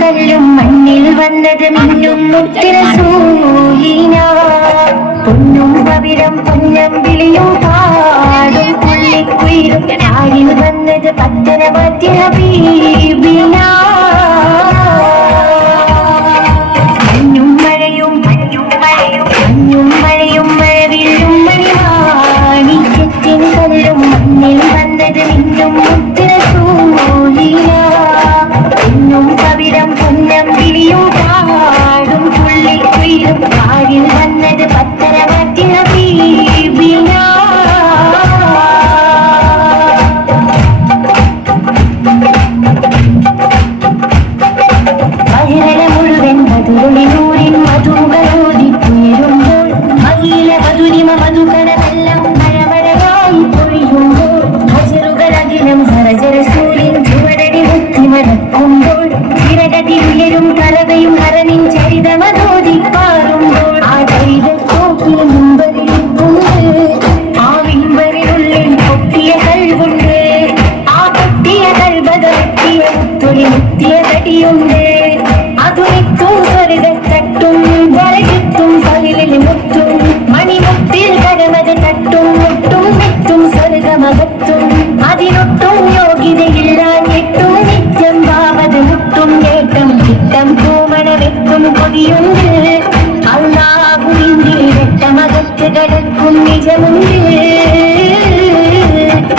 കല്ലും മണ്ണിൽ വന്നത് മിന്നും മുത്തിരസൂലിന പൊന്നും പവിരം പൊന്നം വിളിയും പാടും. പുള്ളിക്കുയിലും ആരിൽ വന്നത് പത്തന മധ്യ മധുകരമെല്ലാം മഴമഴയായി പൊഴിയുമ്പോൾ ഹജറുകൾ അഖിലം ഹരജര സൂര്യൻ ചുവടടി മുത്തി മടക്കുമ്പോൾ ചിരകതി ഉയരും കലകയും ഹരനിൻ ചരിതമതോദിപ്പാറുമ്പോൾ ആ ചരിതത്തോക്കിൽ മുമ്പരിപ്പുണ്ട് ആ വിമ്പരിനുള്ളിൽ പൊട്ടിയ കൽവുണ്ട്. ആ പൊട്ടിയ കൽബതെത്തിയ മുത്തൊളി മുത്തിയ തടിയുണ്ട്. അതുനിത്തും സ്വർഗത്തട്ടും പൂമണമെത്തും കൊതിയുണ്ട്. അള്ളാഹുവിന്റെ വെട്ടമകത്ത് കിടക്കും നിജമുണ്ട്.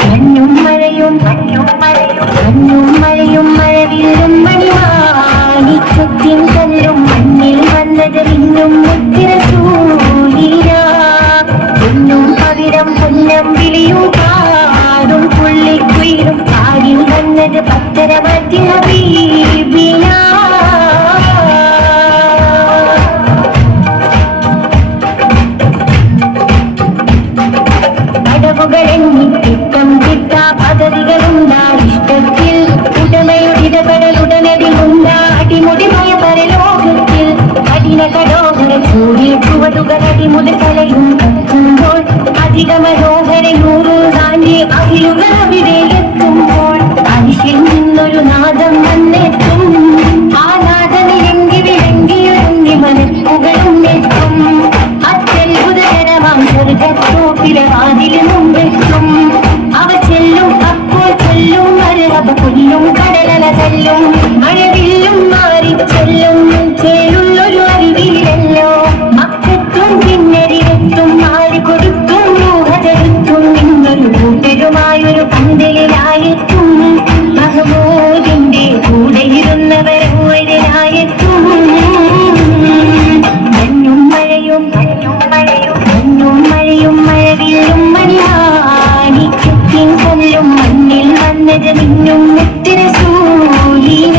മഞ്ഞും മഴയും മഞ്ഞും മഴയും മഞ്ഞും മഴയും മഴവില്ലും മണിമാണിക്കത്തിൻ കല്ലും മണ്ണിൽ വന്നത് മിന്നും മുത്തിരസൂലിന. പൊന്നും പവിഴം പൊന്നം വിളിയും പാടും പുള്ളിക്കുയിലും പാടി വന്നത് പത്തര ചുവടുകളടിമുടി തലയും കത്തുമ്പോൾ അധിക മനോഹര നൂറും താണ്ടി അഖിലുകൾ അവിടെ എത്തുമ്പോൾ അരിശിൽ നിന്നൊരു നാദം വന്നെത്തും. ആ നാദനിലെങ്കി വിളങ്കിയൊരുങ്ങി മനസ്സുകളും എത്തും അത്യത്ഭുതകരമാം സ്വർഗത്തോപ്പിലെ വാതിൽ മുമ്പെത്തും അവ ചെല്ലും അപ്പോൾ ചെല്ലും മരവ കൊല്ലും കടലല തല്ലും. മഴവില്ലും കൂട്ടരുമായൊരു പന്തലിലായെത്തും മഹമൂദിന്റെ കൂടെ ഇരുന്നവരൊരായെത്തും മഞ്ഞും മഴയും മഞ്ഞും മഴയും മഞ്ഞും മഴയും മഴവില്ലും മണിയാണിക്കത്തിൻ കൊല്ലും മണ്ണിൽ വന്നത് മിന്നും മുത്തിരസൂലിന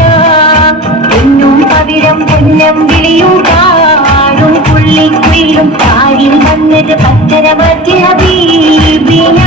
എന്നും പവിഴം പൊന്നം വിളിയും കാടും പുള്ളിക്കുയിലും കാരിൽ വന്നത് പത്തര മധ്യ ബീബിന.